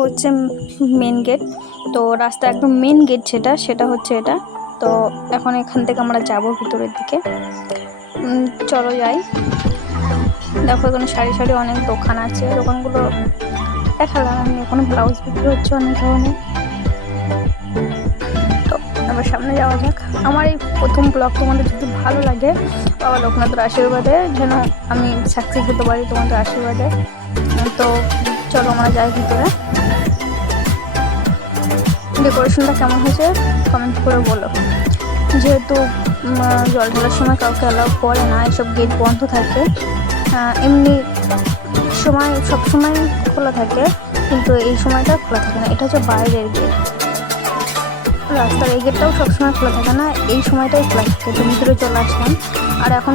হচ্ছে main gate তো রাস্তা একদম মেন গেট যেটা, সেটা হচ্ছে এটা। তো এখন এখান থেকে আমরা যাব ভিতরের দিকে। চলো যাই। দেখো এখানে সারি সারি অনেক দোকান আছে। দোকানগুলো দেখালাম আমি। এখানে ব্লাউজ বিক্রি হচ্ছে অনেক ধরনের। তো এবার সামনে যাওয়া যাক। আমার এই প্রথম ব্লগ তোমাদের যদি ভালো লাগে, বাবা লোকনাথের আশীর্বাদে যেন আমি সাকসেস হতে পারি তোমাদের আশীর্বাদে। তো চলো আমরা যাই ভিতরে। ডেকোরেশনটা কেমন হয়েছে? কমেন্ট করে বলো। যেহেতু জল ঢালার সময় কাউকে অ্যালাউ করে না, এসব গেট বন্ধ থাকে। এমনি সময় সব সময় খোলা থাকে, কিন্তু এই সময়টা খোলা থাকে না। এটা হচ্ছে বাইরের গেট রাস্তার এই গেটটাও সবসময় খোলা থাকে না। এই সময়টাই খোলা থাকে তো ভিতরে চলে আসলাম। আর এখন